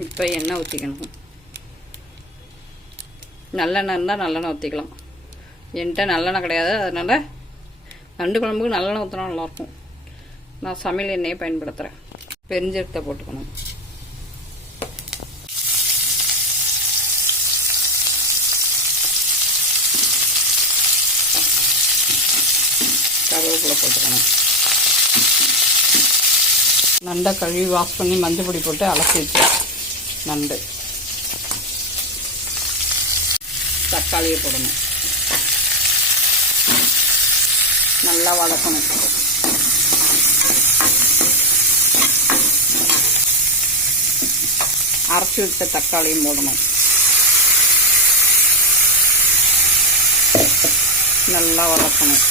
இப்போ எண்ணெய் ஊற்றிக்கணும். நல்லெண்ணெய் இருந்தால் நல்லெண்ணெய் ஊற்றிக்கலாம். என்கிட்ட நல்லெண்ணெய் கிடையாது, அதனால் நண்டு குழம்புக்கு நல்லெண்ணெய் ஊற்றினா நல்லாயிருக்கும். நான் சமையல் எண்ணெயை பயன்படுத்துகிறேன். பெருஞ்சீரகத்தை போட்டுக்கணும். கருவேப்பிலை போட்டுக்கணும். நண்டை கழுவி வாஷ் பண்ணி மஞ்சள் பொடி போட்டு அலசி வச்சு நண்டு. தக்காளியை போடணும். நல்லா வதக்கணும். அரைச்சி விட்ட தக்காளியும் போடணும். நல்லா வதக்கணும்.